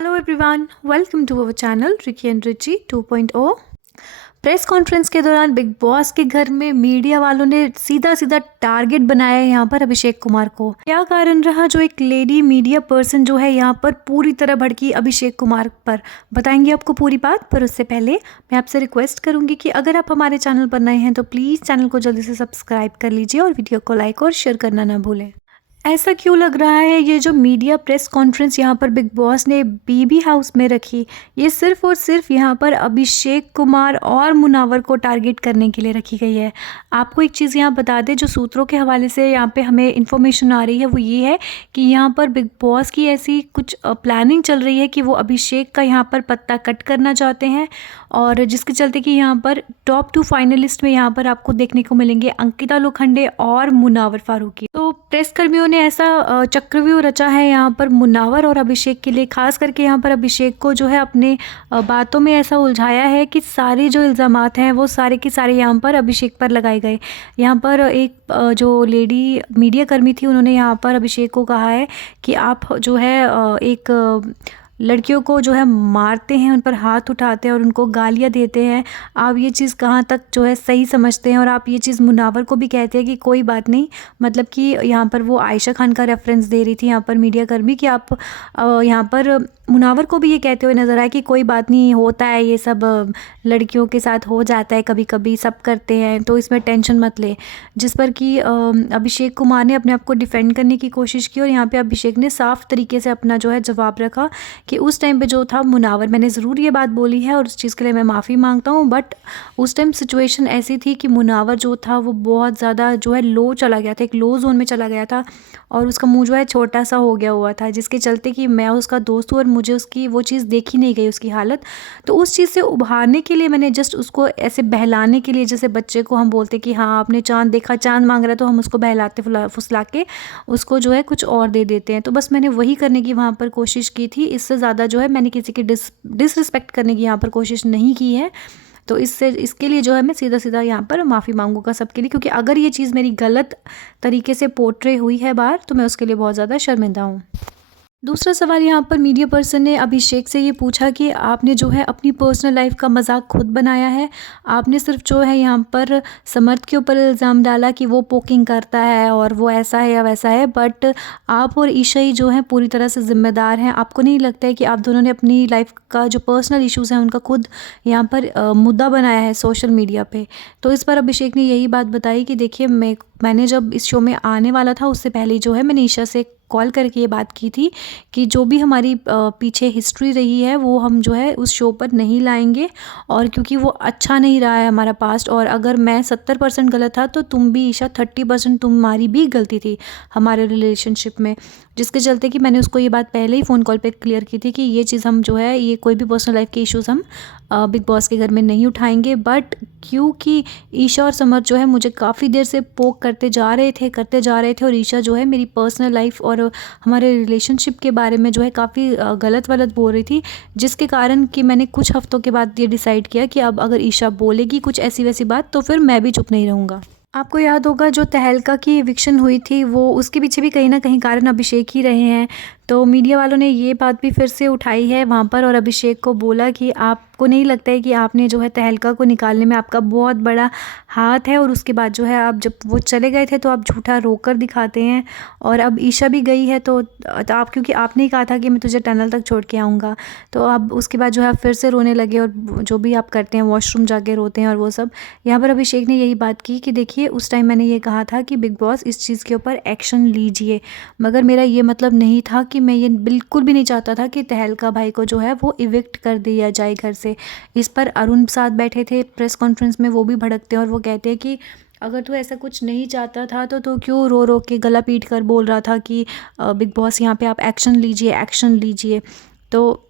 Hello everyone, welcome to our channel Ricky and Richie 2.0। Press conference के दौरान big boss के घर में मीडिया वालों ने सीधा सीधा टारगेट बनाया है यहाँ पर अभिषेक कुमार को। क्या कारण रहा जो एक लेडी मीडिया पर्सन जो है यहाँ पर पूरी तरह भड़की अभिषेक कुमार पर, बताएंगे आपको पूरी बात। पर उससे पहले मैं आपसे रिक्वेस्ट करूंगी कि अगर आप हमारे चैनल पर नए हैं तो प्लीज़ चैनल को जल्दी से सब्सक्राइब कर लीजिए और वीडियो को लाइक और शेयर करना ना भूलें। ऐसा क्यों लग रहा है ये जो मीडिया प्रेस कॉन्फ्रेंस यहाँ पर बिग बॉस ने बीबी हाउस में रखी, ये सिर्फ और सिर्फ यहाँ पर अभिषेक कुमार और मुनावर को टारगेट करने के लिए रखी गई है। आपको एक चीज़ यहाँ बता दें, जो सूत्रों के हवाले से यहाँ पे हमें इन्फॉर्मेशन आ रही है वो ये है कि यहाँ पर बिग बॉस की ऐसी कुछ प्लानिंग चल रही है कि वो अभिषेक का यहाँ पर पत्ता कट करना चाहते हैं, और जिसके चलते कि यहाँ पर टॉप 2 फाइनलिस्ट में यहाँ पर आपको देखने को मिलेंगे अंकिता लोखंडे और मुनावर फारूकी। तो प्रेस कर्मियों ने ऐसा चक्रव्यूह रचा है यहाँ पर मुनावर और अभिषेक के लिए, खास करके यहाँ पर अभिषेक को जो है अपने बातों में ऐसा उलझाया है कि सारे जो इल्ज़ामात हैं वो सारे के सारे यहाँ पर अभिषेक पर लगाए गए। यहाँ पर एक जो लेडी मीडिया कर्मी थी, उन्होंने यहाँ पर अभिषेक को कहा है कि आप जो है एक लड़कियों को जो है मारते हैं, उन पर हाथ उठाते हैं और उनको गालियाँ देते हैं। आप ये चीज़ कहाँ तक जो है सही समझते हैं? और आप ये चीज़ मुनावर को भी कहते हैं कि कोई बात नहीं, मतलब कि यहाँ पर वो आयशा खान का रेफरेंस दे रही थी यहाँ पर मीडिया कर्मी कि आप यहाँ पर मुनावर को भी ये कहते हुए नज़र आए कि कोई बात नहीं, होता है ये सब, लड़कियों के साथ हो जाता है कभी कभी, सब करते हैं, तो इसमें टेंशन मत ले। जिस पर कि अभिषेक कुमार ने अपने आप को डिफेंड करने की कोशिश की और यहाँ पे अभिषेक ने साफ तरीके से अपना जो है जवाब रखा कि उस टाइम पे जो था मुनावर, मैंने ज़रूर ये बात बोली है और उस चीज़ के लिए मैं माफ़ी मांगता हूँ, बट उस टाइम सिचुएशन ऐसी थी कि मुनावर जो था वो बहुत ज़्यादा जो है लो चला गया था, एक लो जोन में चला गया था और उसका मुंह जो है छोटा सा हो गया हुआ था, जिसके चलते कि मैं उसका दोस्त हूँ और मुझे उसकी वो चीज़ देखी नहीं गई, उसकी हालत। तो उस चीज़ से उभारने के लिए मैंने जस्ट उसको ऐसे बहलाने के लिए, जैसे बच्चे को हम बोलते कि हाँ आपने चाँद देखा, चाँद मांग रहा है, तो हम उसको बहलाते फुसला के उसको जो है कुछ और दे देते हैं। तो बस मैंने वही करने की वहाँ पर कोशिश की थी, इससे ज़्यादा जो है मैंने किसी की डिसरिस्पेक्ट करने की यहाँ पर कोशिश नहीं की है। तो इसके लिए जो है मैं सीधा सीधा यहाँ पर माफ़ी मांगूंगा सबके लिए, क्योंकि अगर ये चीज़ मेरी गलत तरीके से पोर्ट्रे हुई है बाहर तो मैं उसके लिए बहुत ज़्यादा शर्मिंदा हूँ। दूसरा सवाल यहाँ पर मीडिया पर्सन ने अभिषेक से ये पूछा कि आपने जो है अपनी पर्सनल लाइफ का मजाक खुद बनाया है, आपने सिर्फ जो है यहाँ पर समर्थ के ऊपर इल्ज़ाम डाला कि वो पोकिंग करता है और वो ऐसा है या वैसा है, बट आप और ईशा ही जो है पूरी तरह से ज़िम्मेदार हैं। आपको नहीं लगता है कि आप दोनों ने अपनी लाइफ का जो पर्सनल इश्यूज़ हैं उनका खुद यहाँ पर मुद्दा बनाया है सोशल मीडिया पे? तो इस पर अभिषेक ने यही बात बताई कि देखिए, मैंने जब इस शो में आने वाला था उससे पहले जो है मैंने ईशा से कॉल करके ये बात की थी कि जो भी हमारी पीछे हिस्ट्री रही है वो हम जो है उस शो पर नहीं लाएंगे, और क्योंकि वो अच्छा नहीं रहा है हमारा पास्ट, और अगर मैं 70% गलत था तो तुम भी ईशा 30% तुम्हारी भी गलती थी हमारे रिलेशनशिप में। जिसके चलते कि मैंने उसको ये बात पहले ही फ़ोन कॉल पे क्लियर की थी कि ये चीज़ हम जो है, ये कोई भी पर्सनल लाइफ के इश्यूज़ हम बिग बॉस के घर में नहीं उठाएंगे। बट क्योंकि ईशा और समर्थ जो है मुझे काफ़ी देर से पोक करते जा रहे थे और ईशा जो है मेरी पर्सनल लाइफ और हमारे रिलेशनशिप के बारे में जो है काफ़ी गलत बोल रही थी, जिसके कारण कि मैंने कुछ हफ्तों के बाद ये डिसाइड किया कि अब अगर ईशा बोलेगी कुछ ऐसी वैसी बात तो फिर मैं भी चुप नहीं रहूँगा। आपको याद होगा जो तहलका की इविक्शन हुई थी, वो उसके पीछे भी कहीं ना कहीं कारण अभिषेक ही रहे हैं। तो मीडिया वालों ने ये बात भी फिर से उठाई है वहाँ पर और अभिषेक को बोला कि आपको नहीं लगता है कि आपने जो है तहलका को निकालने में आपका बहुत बड़ा हाथ है, और उसके बाद जो है आप जब वो चले गए थे तो आप झूठा रोकर दिखाते हैं, और अब ईशा भी गई है तो आप, क्योंकि आपने ही कहा था कि मैं तुझे टनल तक छोड़ के आऊँगा, तो अब उसके बाद जो है आप फिर से रोने लगे और जो भी आप करते हैं वॉशरूम जाके रोते हैं और वो सब। यहाँ पर अभिषेक ने यही बात की कि देखिए, उस टाइम मैंने ये कहा था कि बिग बॉस इस चीज़ के ऊपर एक्शन लीजिए, मगर मेरा ये मतलब नहीं था कि मैं ये बिल्कुल भी नहीं चाहता था कि तहलका भाई को जो है वो इविक्ट कर दिया जाए घर से। इस पर अरुण साथ बैठे थे प्रेस कॉन्फ्रेंस में, वो भी भड़कते हैं और वो कहते हैं कि अगर तू ऐसा कुछ नहीं चाहता था तो क्यों रो रो के गला पीट कर बोल रहा था कि बिग बॉस यहाँ पे आप एक्शन लीजिए, एक्शन लीजिए। तो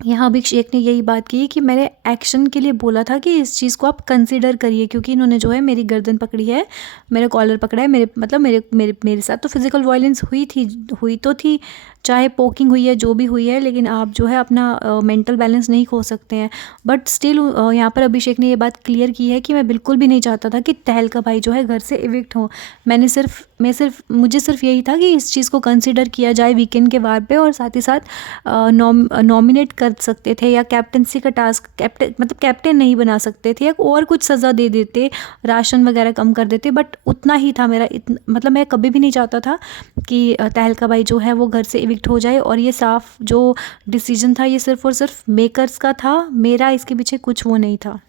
यहाँ अभिषेक ने यही बात की कि मैंने एक्शन के लिए बोला था कि इस चीज़ को आप कंसिडर करिए, क्योंकि इन्होंने जो है मेरी गर्दन पकड़ी है, मेरा कॉलर पकड़ा है, मेरे मतलब मेरे मेरे मेरे साथ तो फिज़िकल वायलेंस हुई तो थी, चाहे पोकिंग हुई है, जो भी हुई है, लेकिन आप जो है अपना मेंटल बैलेंस नहीं खो सकते हैं। बट स्टिल यहाँ पर अभिषेक ने ये बात क्लियर की है कि मैं बिल्कुल भी नहीं चाहता था कि तहलका भाई जो है घर से इविक्ट हो। मुझे सिर्फ यही था कि इस चीज़ को कंसिडर किया जाए वीकेंड के वार पे, और साथ ही साथ नॉमिनेट कर सकते थे या कैप्टनसी का टास्क कैप्टन नहीं बना सकते थे, या और कुछ सज़ा दे देते, राशन वगैरह कम कर देते, बट उतना ही था मेरा। मतलब मैं कभी भी नहीं चाहता था कि तहलका भाई जो है वो घर से इविक्ट हो जाए, और ये साफ जो डिसीजन था ये सिर्फ और सिर्फ मेकर्स का था, मेरा इसके पीछे कुछ वो नहीं था।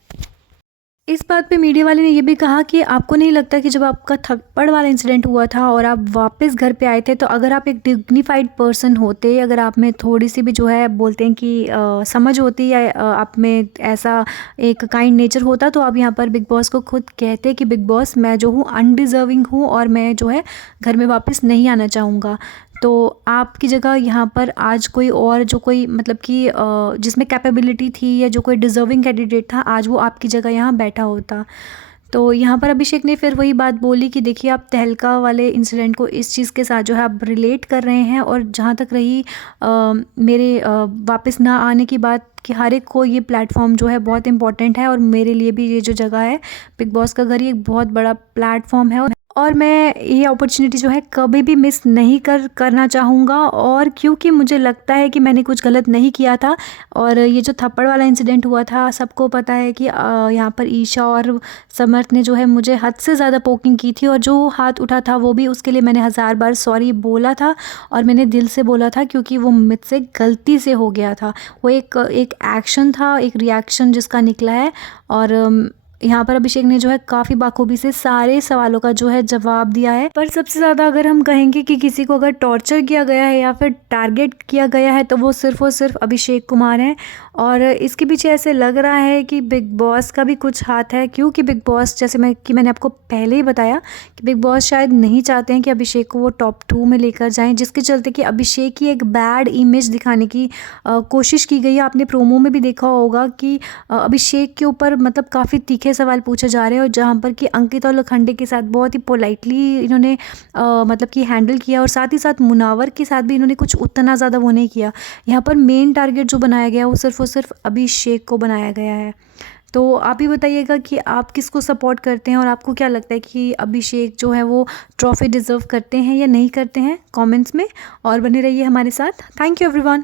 इस बात पे मीडिया वाले ने ये भी कहा कि आपको नहीं लगता कि जब आपका थप्पड़ वाला इंसिडेंट हुआ था और आप वापस घर पे आए थे, तो अगर आप एक डिग्निफाइड पर्सन होते, अगर आप में थोड़ी सी भी जो है बोलते हैं कि समझ होती, या आप में ऐसा एक काइंड नेचर होता, तो आप यहाँ पर बिग बॉस को खुद कहते कि बिग बॉस मैं जो हूँ अनडिज़र्विंग हूँ और मैं जो है घर में वापस नहीं आना चाहूँगा। तो आपकी जगह यहाँ पर आज कोई और जो कोई मतलब कि जिसमें कैपेबिलिटी थी या जो कोई डिज़र्विंग कैंडिडेट था, आज वो आपकी जगह यहाँ बैठा होता। तो यहाँ पर अभिषेक ने फिर वही बात बोली कि देखिए आप तहलका वाले इंसिडेंट को इस चीज़ के साथ जो है आप रिलेट कर रहे हैं, और जहाँ तक रही मेरे वापस ना आने की बात, कि हर एक को ये प्लेटफॉर्म जो है बहुत इंपॉर्टेंट है, और मेरे लिए भी ये जो जगह है बिग बॉस का घर, ये एक बहुत बड़ा प्लेटफॉर्म है, और मैं ये अपॉर्चुनिटी जो है कभी भी मिस नहीं करना चाहूँगा। और क्योंकि मुझे लगता है कि मैंने कुछ गलत नहीं किया था, और ये जो थप्पड़ वाला इंसिडेंट हुआ था, सबको पता है कि यहाँ पर ईशा और समर्थ ने जो है मुझे हद से ज़्यादा पोकिंग की थी, और जो हाथ उठा था वो भी उसके लिए मैंने 1000 बार सॉरी बोला था, और मैंने दिल से बोला था, क्योंकि वो मुझसे गलती से हो गया था। वो एक एक्शन था, एक रिएक्शन जिसका निकला है। और यहाँ पर अभिषेक ने जो है काफ़ी बाखूबी से सारे सवालों का जो है जवाब दिया है। पर सबसे ज़्यादा अगर हम कहेंगे कि किसी को अगर टॉर्चर किया गया है या फिर टारगेट किया गया है, तो वो सिर्फ़ और सिर्फ अभिषेक कुमार हैं, और इसके पीछे ऐसे लग रहा है कि बिग बॉस का भी कुछ हाथ है, क्योंकि बिग बॉस जैसे मैंने आपको पहले ही बताया कि बिग बॉस शायद नहीं चाहते हैं कि अभिषेक को वो टॉप 2 में लेकर जाएँ, जिसके चलते कि अभिषेक की एक बैड इमेज दिखाने की कोशिश की गई है। आपने प्रोमो में भी देखा होगा कि अभिषेक के ऊपर मतलब काफ़ी तीखे सवाल पूछे जा रहे हैं, और जहाँ पर कि अंकिता और लोखंडे के साथ बहुत ही पोलाइटली इन्होंने मतलब कि हैंडल किया, और साथ ही साथ मुनावर के साथ भी इन्होंने कुछ उतना ज़्यादा वो नहीं किया। यहाँ पर मेन टारगेट जो बनाया गया वो सिर्फ और सिर्फ अभिषेक को बनाया गया है। तो आप ही बताइएगा कि आप किसको सपोर्ट करते हैं, और आपको क्या लगता है कि अभिषेक जो है वो ट्रॉफी डिज़र्व करते हैं या नहीं करते हैं, कमेंट्स में। और बने रहिए हमारे साथ। Thank you everyone.